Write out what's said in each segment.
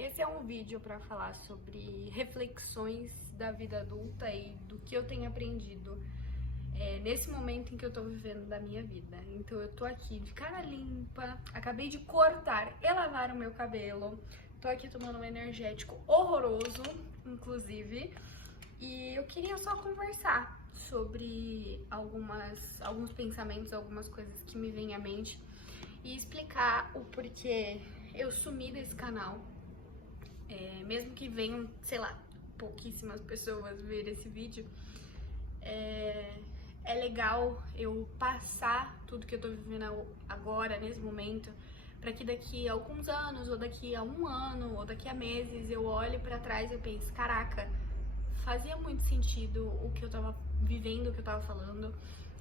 esse é um vídeo para falar sobre reflexões da vida adulta e do que eu tenho aprendido nesse momento em que eu tô vivendo da minha vida. Então eu tô aqui de cara limpa, acabei de cortar e lavar o meu cabelo, tô aqui tomando um energético horroroso, inclusive, e eu queria só conversar sobre alguns pensamentos, algumas coisas que me vêm à mente e explicar o porquê eu sumi desse canal. Mesmo que venham, sei lá, pouquíssimas pessoas ver esse vídeo, é legal eu passar tudo que eu tô vivendo agora, nesse momento, para que daqui a alguns anos, ou daqui a um ano, ou daqui a meses, eu olhe para trás e eu pense, caraca, fazia muito sentido o que eu tava vivendo, o que eu tava falando,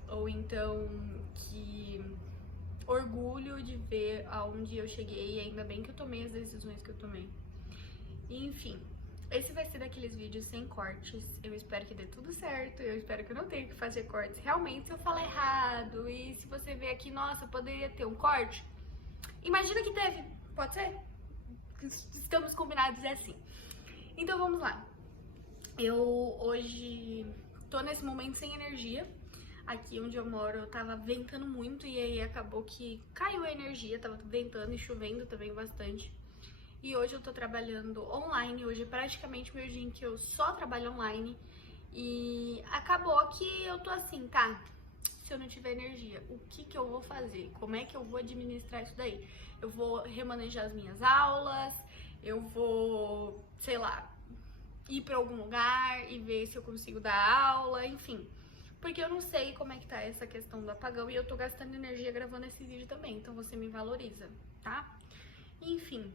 ou então que orgulho de ver aonde eu cheguei, e ainda bem que eu tomei as decisões que eu tomei. Enfim, esse vai ser daqueles vídeos sem cortes, eu espero que dê tudo certo, eu espero que eu não tenha que fazer cortes. Realmente, se eu falar errado e se você ver aqui, nossa, poderia ter um corte, imagina que teve, pode ser? Estamos combinados, é assim. Então vamos lá. Eu hoje tô nesse momento sem energia. Aqui onde eu moro tava ventando muito e aí acabou que caiu a energia, tava ventando e chovendo também bastante. E hoje eu tô trabalhando online, hoje é praticamente meu dia em que eu só trabalho online. E acabou que eu tô assim, tá, se eu não tiver energia, o que que eu vou fazer? Como é que eu vou administrar isso daí? Eu vou remanejar as minhas aulas, eu vou, sei lá, ir pra algum lugar e ver se eu consigo dar aula, enfim. Porque eu não sei como é que tá essa questão do apagão e eu tô gastando energia gravando esse vídeo também, então você me valoriza, tá? Enfim,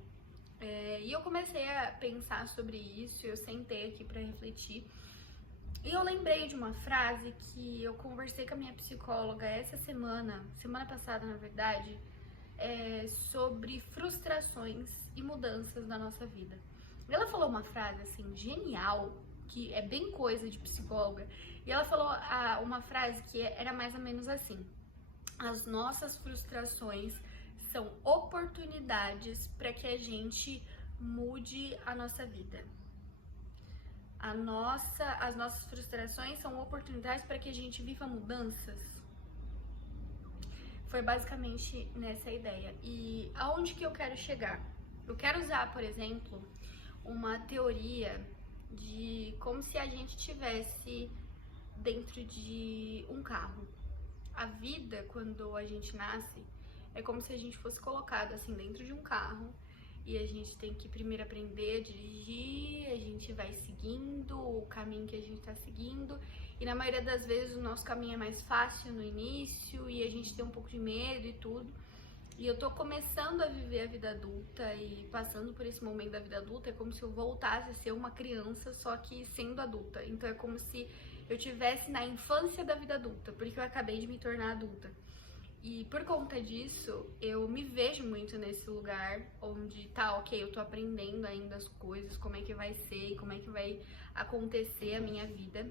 e eu comecei a pensar sobre isso, eu sentei aqui pra refletir e eu lembrei de uma frase que eu conversei com a minha psicóloga essa semana passada na verdade, sobre frustrações e mudanças na nossa vida. Ela falou uma frase assim, genial, que é bem coisa de psicóloga, e ela falou uma frase que era mais ou menos assim: as nossas frustrações são oportunidades para que a gente mude a nossa vida. As nossas frustrações são oportunidades para que a gente viva mudanças. Foi basicamente nessa ideia. E aonde que eu quero chegar? Eu quero usar, por exemplo, uma teoria de como se a gente tivesse dentro de um carro. A vida, quando a gente nasce, é como se a gente fosse colocado assim dentro de um carro e a gente tem que primeiro aprender a dirigir, a gente vai seguindo o caminho que a gente tá seguindo e na maioria das vezes o nosso caminho é mais fácil no início e a gente tem um pouco de medo e tudo. E eu tô começando a viver a vida adulta e passando por esse momento da vida adulta, é como se eu voltasse a ser uma criança, só que sendo adulta. Então é como se eu tivesse na infância da vida adulta, porque eu acabei de me tornar adulta. E por conta disso, eu me vejo muito nesse lugar onde tá, ok, eu tô aprendendo ainda as coisas, como é que vai ser e como é que vai acontecer a minha vida.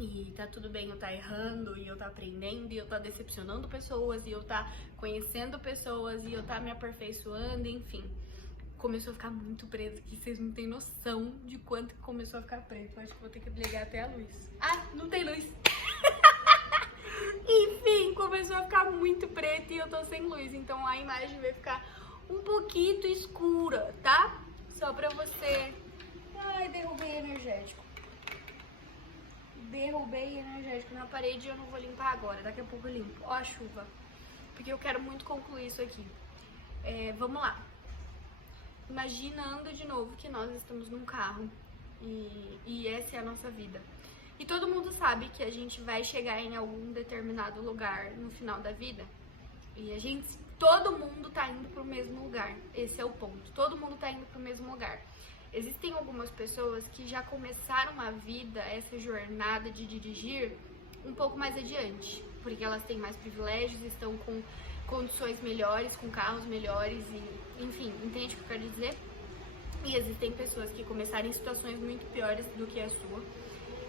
E tá tudo bem eu tá errando, e eu tá aprendendo, e eu tá decepcionando pessoas, e eu tá conhecendo pessoas, e eu tá me aperfeiçoando, enfim. Começou a ficar muito preto, que vocês não têm noção de quanto que começou a ficar preto. Acho que vou ter que ligar até a luz. Ah, não tem luz! Enfim, começou a ficar muito preto e eu tô sem luz, então a imagem vai ficar um pouquinho escura, tá? Só pra você... Ai, derrubei energético. Derrubei energético na parede e eu não vou limpar agora, daqui a pouco eu limpo. Ó a chuva, porque eu quero muito concluir isso aqui. Vamos lá. Imaginando de novo que nós estamos num carro e essa é a nossa vida. E todo mundo sabe que a gente vai chegar em algum determinado lugar no final da vida. E todo mundo tá indo pro mesmo lugar. Esse é o ponto. Todo mundo tá indo pro mesmo lugar. Existem algumas pessoas que já começaram a vida, essa jornada de dirigir, um pouco mais adiante. Porque elas têm mais privilégios, estão com condições melhores, com carros melhores, e, enfim, entende o que eu quero dizer? E existem pessoas que começaram em situações muito piores do que a sua.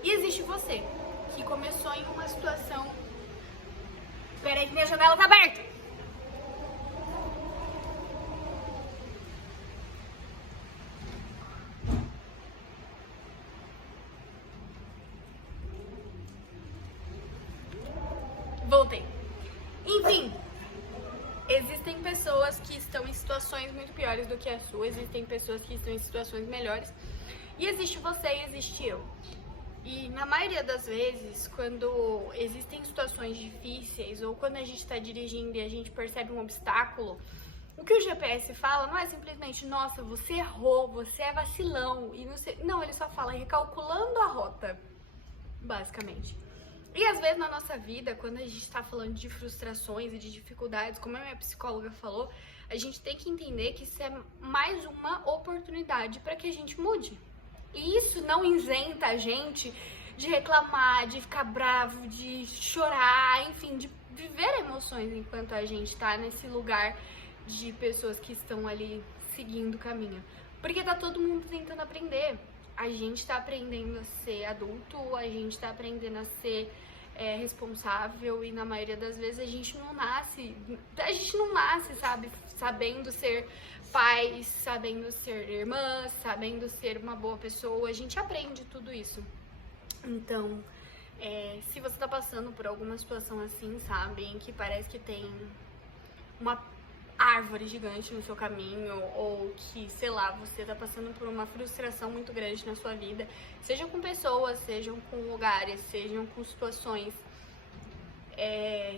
E existe você, que começou em uma situação... Peraí que minha janela tá aberta! Enfim, existem pessoas que estão em situações muito piores do que a sua, existem pessoas que estão em situações melhores, e existe você e existe eu. E na maioria das vezes, quando existem situações difíceis ou quando a gente está dirigindo e a gente percebe um obstáculo, o que o GPS fala não é simplesmente, nossa, você errou, você é vacilão, e não, ele só fala recalculando a rota, basicamente. E às vezes na nossa vida, quando a gente está falando de frustrações e de dificuldades, como a minha psicóloga falou, a gente tem que entender que isso é mais uma oportunidade para que a gente mude. E isso não isenta a gente de reclamar, de ficar bravo, de chorar, enfim, de viver emoções enquanto a gente tá nesse lugar de pessoas que estão ali seguindo o caminho. Porque tá todo mundo tentando aprender. A gente tá aprendendo a ser adulto, a gente tá aprendendo a ser responsável, e na maioria das vezes a gente não nasce, sabe, sabendo ser pais, sabendo ser irmãs, sabendo ser uma boa pessoa. A gente aprende tudo isso. Então, se você tá passando por alguma situação assim, sabe, em que parece que tem uma árvore gigante no seu caminho, ou que, sei lá, você tá passando por uma frustração muito grande na sua vida, sejam com pessoas, sejam com lugares, sejam com situações,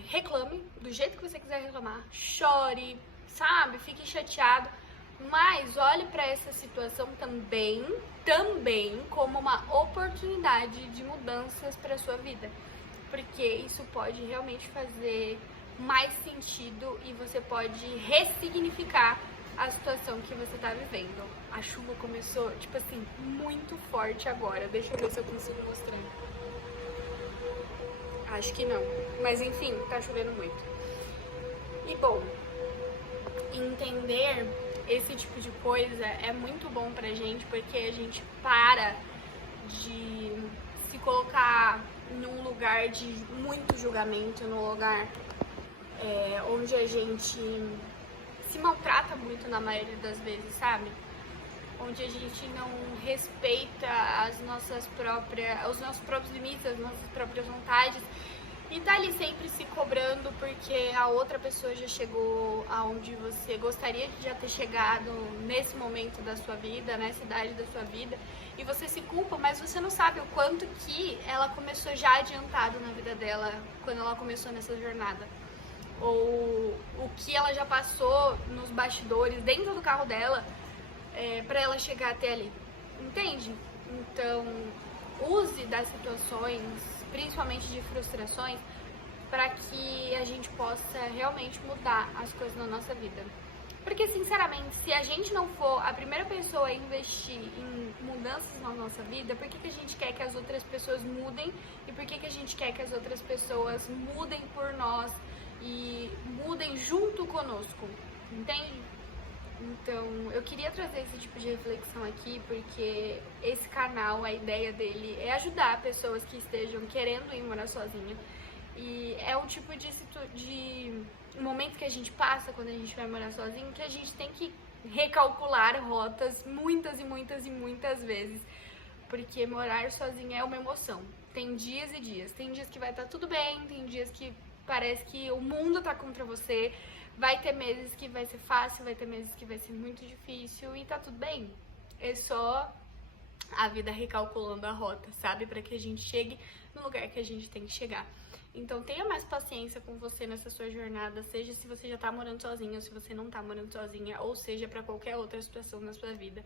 reclame do jeito que você quiser reclamar, chore, sabe, fique chateado, mas olhe pra essa situação também como uma oportunidade de mudanças pra sua vida, porque isso pode realmente fazer mais sentido e você pode ressignificar a situação que você tá vivendo. A chuva começou, tipo assim, muito forte agora. Deixa eu ver se eu consigo mostrar. Acho que não. Mas enfim, tá chovendo muito. E bom, entender esse tipo de coisa é muito bom pra gente, porque a gente para de se colocar num lugar de muito julgamento, num lugar onde a gente se maltrata muito na maioria das vezes, sabe? Onde a gente não respeita os nossos próprios limites, as nossas próprias vontades, e tá ali sempre se cobrando porque a outra pessoa já chegou aonde você gostaria de já ter chegado nesse momento da sua vida, nessa idade da sua vida, e você se culpa, mas você não sabe o quanto que ela começou já adiantado na vida dela quando ela começou nessa jornada. Ou o que ela já passou nos bastidores, dentro do carro dela, pra ela chegar até ali, entende? Então, use das situações, principalmente de frustrações, para que a gente possa realmente mudar as coisas na nossa vida. Porque, sinceramente, se a gente não for a primeira pessoa a investir em mudanças na nossa vida, por que a gente quer que as outras pessoas mudem? E por que a gente quer que as outras pessoas mudem por nós e mudem junto conosco, entende? Então, eu queria trazer esse tipo de reflexão aqui, porque esse canal, a ideia dele é ajudar pessoas que estejam querendo ir morar sozinha. E é um tipo de momento que a gente passa quando a gente vai morar sozinho, que a gente tem que recalcular rotas muitas e muitas e muitas vezes, porque morar sozinha é uma emoção. Tem dias e dias. Tem dias que vai estar tudo bem, tem dias que parece que o mundo tá contra você. Vai ter meses que vai ser fácil, vai ter meses que vai ser muito difícil, e tá tudo bem. É só a vida recalculando a rota, sabe? Pra que a gente chegue no lugar que a gente tem que chegar. Então tenha mais paciência com você nessa sua jornada, seja se você já tá morando sozinha ou se você não tá morando sozinha, ou seja pra qualquer outra situação na sua vida.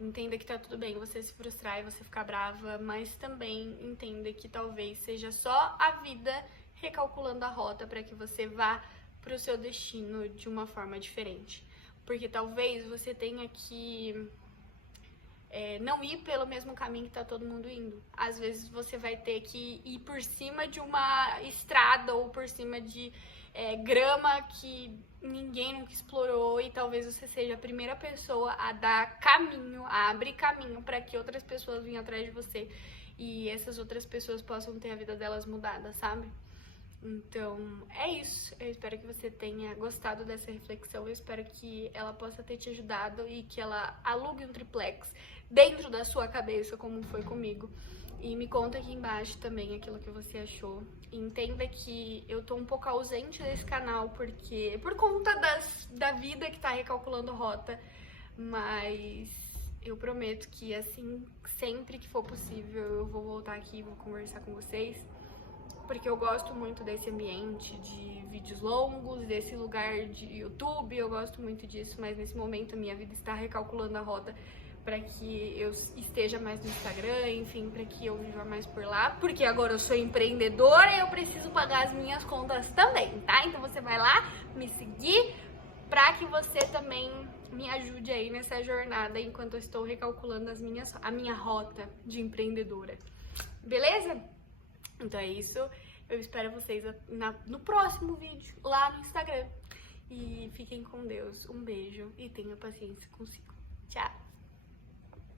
Entenda que tá tudo bem você se frustrar e você ficar brava, mas também entenda que talvez seja só a vida recalculando a rota para que você vá para o seu destino de uma forma diferente. Porque talvez você tenha que não ir pelo mesmo caminho que tá todo mundo indo. Às vezes você vai ter que ir por cima de uma estrada ou por cima de grama que ninguém nunca explorou, e talvez você seja a primeira pessoa a dar caminho, a abrir caminho para que outras pessoas venham atrás de você e essas outras pessoas possam ter a vida delas mudada, sabe? Então, é isso. Eu espero que você tenha gostado dessa reflexão. Eu espero que ela possa ter te ajudado e que ela alugue um triplex dentro da sua cabeça, como foi comigo. E me conta aqui embaixo também aquilo que você achou. Entenda que eu tô um pouco ausente desse canal porque por conta da vida que tá recalculando rota, mas eu prometo que assim, sempre que for possível, eu vou voltar aqui e vou conversar com vocês, porque eu gosto muito desse ambiente de vídeos longos, desse lugar de YouTube, eu gosto muito disso, mas nesse momento a minha vida está recalculando a rota para que eu esteja mais no Instagram, enfim, para que eu viva mais por lá, porque agora eu sou empreendedora e eu preciso pagar as minhas contas também, tá? Então você vai lá me seguir para que você também me ajude aí nessa jornada enquanto eu estou recalculando a minha rota de empreendedora. Beleza? Então é isso. Eu espero vocês no próximo vídeo lá no Instagram. E fiquem com Deus. Um beijo e tenha paciência consigo.